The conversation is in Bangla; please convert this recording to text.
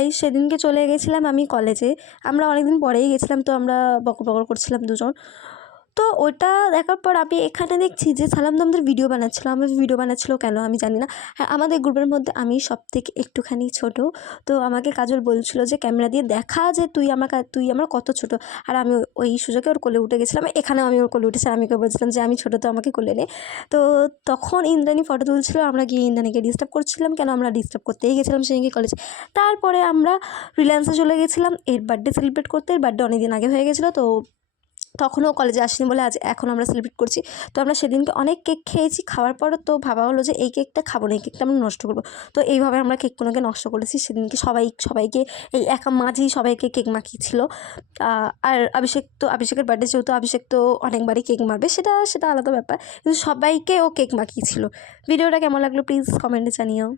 গাইস সেদিনকে চলে গেছিলাম আমি কলেজে। আমরা অনেকদিন পরেই গেছিলাম, তো আমরা বকর বকর করছিলাম দুজন। তো ওটা দেখার পর আমি এখানে দেখছি যে সালাম তো আমাদের ভিডিও বানাচ্ছিলো। আমাদের ভিডিও বানাচ্ছিলো কেন আমি জানি না। হ্যাঁ, আমাদের গ্রুপের মধ্যে আমি সবথেকে একটুখানি ছোট। তো আমাকে কাজল বলছিলো যে ক্যামেরা দিয়ে দেখা যে তুই আমার কত ছোট। আর আমি ওই সুযোগে ওর কোলে উঠে গেছিলাম। এখানেও আমি ওর কোলে উঠেছি, আমি ওকে বলছিলাম যে আমি ছোটো, তো আমাকে কোলে নে। তো তখন ইন্দ্রাণী ফটো তুলছিলো, আমরা গিয়ে ইন্দ্রাণীকে ডিস্টার্ব করছিলাম। কেন আমরা ডিস্টার্ব করতেই গেছিলাম সেদিনকে কলেজে। তারপরে আমরা রিলায়েন্সে চলে গেছিলাম এর বার্থডে সেলিব্রেট করতে। এর বার্থডে অনেক দিন আগে হয়ে গেছিলো, তো তখনও কলেজে আসিনি বলে আজ এখন আমরা সেলিব্রেট করছি। তো আমরা সেদিনকে অনেক কেক খেয়েছি। খাওয়ার পরও তো ভাবা হলো যে এই কেকটা খাবো না, এই কেকটা আমরা নষ্ট করবো। তো এইভাবে আমরা কেকগুলোকে নষ্ট করেছি। সেদিনকে সবাইকে এই একা মাঝেই সবাইকে কেক মাখিয়েছিল। আর অভিষেকের বার্থডে, যেহেতু অভিষেক তো অনেকবারই কেক মারবে, সেটা আলাদা ব্যাপার, কিন্তু সবাইকে ও কেক মাখিয়েছিল। ভিডিওটা কেমন লাগলো প্লিজ কমেন্টে জানিও।